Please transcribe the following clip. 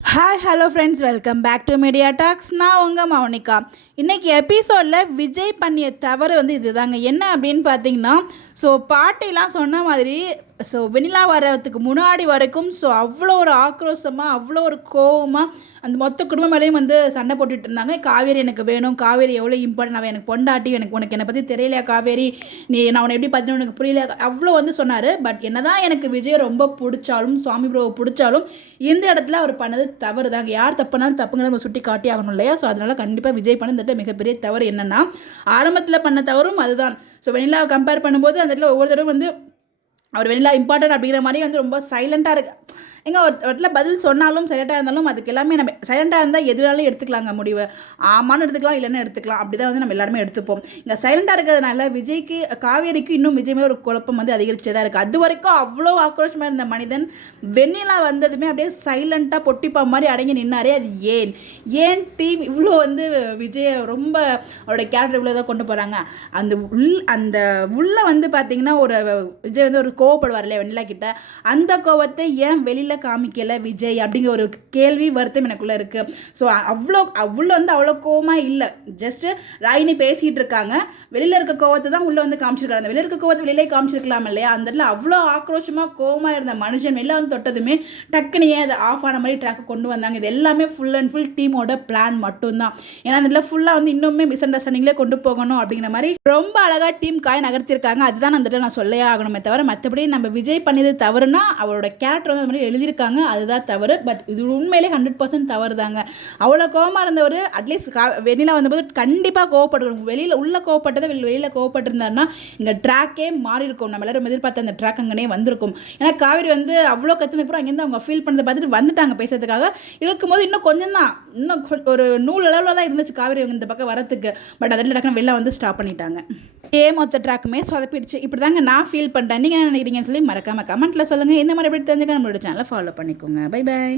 Hi hello friends, welcome back to Media Talks. நான் உங்கள் மௌனிகா. இன்றைக்கி எபிசோடில் விஜய் பண்ணிய தவறு இதுதாங்க. என்ன அப்படின்னு பார்த்தீங்கன்னா, ஸோ பாட்டிலாம் சொன்ன மாதிரி ஸோ வெண்ணிலா வர்றதுக்கு முன்னாடி வரைக்கும் ஸோ அவ்வளோ ஒரு ஆக்ரோஷமாக, அவ்வளோ ஒரு கோவமாக அந்த மொத்த குடும்பம் மேலேயும் சண்டை போட்டுட்டு இருந்தாங்க. காவேரி எனக்கு வேணும், காவேரி எவ்வளோ இம்பார்ட்டன், அவன் எனக்கு பொண்டாட்டி, உனக்கு என்னை பற்றி தெரியலையா காவேரி, நான் உன்னை எப்படி பார்த்தீங்கன்னா உனக்கு புரியல, அவ்வளோ சொன்னார். பட் என்ன தான் எனக்கு விஜய் ரொம்ப பிடிச்சாலும், சுவாமி ப்ரோவை பிடிச்சாலும், இந்த இடத்துல அவர் பண்ணது தவறு தாங்க. யார் தப்புனாலும் தப்புங்கிறத நம்ம சுட்டி காட்டி ஆகணும் இல்லையா? ஸோ அதனால் கண்டிப்பாக விஜய் பண்ணது மிகப்பெரிய தவறு. என்னென்னா, ஆரம்பத்தில் பண்ண தவறும் அதுதான். ஸோ வெண்ணிலாவை கம்பேர் பண்ணும்போது அந்த இடத்துல ஒவ்வொரு தடவை அவர் வெண்ணிலா இம்பார்ட்டன்ட் அப்படிங்கிற மாதிரி ரொம்ப சைலண்ட்டாக இருக்குது. எங்கே ஒரு இடத்துல பதில் சொன்னாலும் சைலண்ட்டாக இருந்தாலும் அதுக்கு எல்லாமே நம்ம சைலண்ட்டாக இருந்தால் எதுனாலும் எடுத்துக்கலாங்க முடிவு. ஆமான்னு எடுத்துக்கலாம், இல்லைன்னு எடுத்துக்கலாம். அப்படி தான் நம்ம எல்லாருமே எடுத்துப்போம். இங்கே சைலண்ட்டாக இருக்கிறதுனால விஜய்க்கு, காவேரிக்கு இன்னும் விஜய் மேலே ஒரு குழப்பம் அதிகரிச்சே தான் இருக்குது. அது வரைக்கும் அவ்வளோ ஆக்ரோஷமாக இருந்த மனிதன் வெண்ணிலா வந்ததுமே அப்படியே சைலண்ட்டாக பொட்டிப்பா மாதிரி அடங்கி நின்னாரே. அது ஏன் டீம் இவ்வளோ விஜயை ரொம்ப அவரோட கேரக்டர் இவ்வளோ தான் கொண்டு போகிறாங்க. அந்த உள்ள பார்த்திங்கன்னா ஒரு விஜய் ஒரு கோவப்படுவார் இல்லையா வெண்ணிலா கிட்ட, அந்த கோவத்தை ஏன் வெளியில் காமிக்கலை விஜய் அப்படிங்கிற ஒரு கேள்வி வருத்தம் எனக்குள்ளே இருக்குது. ஸோ அவ்வளோ அவ்வளோ கோவமாக இல்லை. ஜஸ்ட்டு ராயினி பேசிகிட்டு இருக்காங்க, வெளியில் இருக்க கோவத்தை தான் உள்ளே காமிச்சிருக்காங்க. அந்த வெளியில் இருக்க கோவத்தை வெளியிலே காமிச்சிருக்கலாம் இல்லையா? அந்த இடத்துல அவ்வளோ ஆக்ரோஷமாக கோவமாக இருந்த மனுஷன் வெளில தொட்டதுமே டக்குனு ஏன் அதை ஆஃப் ஆன மாதிரி ட்ராக்கை கொண்டு வந்தாங்க. இது எல்லாமே ஃபுல் அண்ட் ஃபுல் டீமோட பிளான் மட்டும்தான். ஏன்னா அந்த இடத்துல ஃபுல்லாக இன்னுமே மிஸ் அண்டர்ஸ்டாண்டிங்லேயே கொண்டு போகணும் அப்படிங்கிற மாதிரி ரொம்ப அழகாக டீம் காய் நகர்த்திருக்காங்க. அதுதான் அந்த இடத்துல நான் சொல்லையே ஆகணுமே தவிர, மற்றபடி நம்ம விஜய் பண்ணது தவறுனா அவரோட கேரக்டர் அந்த மாதிரி எழுதியிருக்காங்க, அதுதான் தவறு. பட் இது உண்மையிலே 100% தவறு தாங்க. அவ்வளோ கோவமாக இருந்தவர் அட்லீஸ்ட் வெண்ணிலா வந்தபோது கண்டிப்பாக கோவப்பட்டுருக்கணும். வெளியில் உள்ள கோவப்பட்டதை வெளியில் கோவப்பட்டிருந்தாருன்னா இங்கே ட்ராக்கே மாறி இருக்கும். நம்ம எல்லாரும் எதிர்பார்த்த அந்த ட்ராக் அங்கனே வந்திருக்கும். ஏன்னா காவேரி அவ்வளோ கற்றுனதுக்கப்புறம் அங்கேருந்து அவங்க ஃபீல் பண்ணதை பார்த்துட்டு வந்துட்டாங்க பேசுறதுக்காக. இருக்கும்போது இன்னும் கொஞ்சம் தான், இன்னும் ஒரு நூல் அளவில் தான் இருந்துச்சு காவேரி இந்த பக்கம் வரத்துக்கு. பட் அதில் டக்குனு வெளில ஸ்டாப் பண்ணிட்டாங்க. மொத்த ட்ராக்குமே சொதப்பிடுச்சு. இப்படி தாங்க நான் ஃபீல் பண்ணுறேன். நீங்கள் என்ன நினைக்கிறீங்கன்னு சொல்லி மறக்காமல் கமெண்ட்டில் சொல்லுங்கள். இந்த மாதிரி எப்படி தெரிஞ்சுக்க நம்மளோட சேனலை ஃபாலோ பண்ணிக்கோங்க. Bye bye.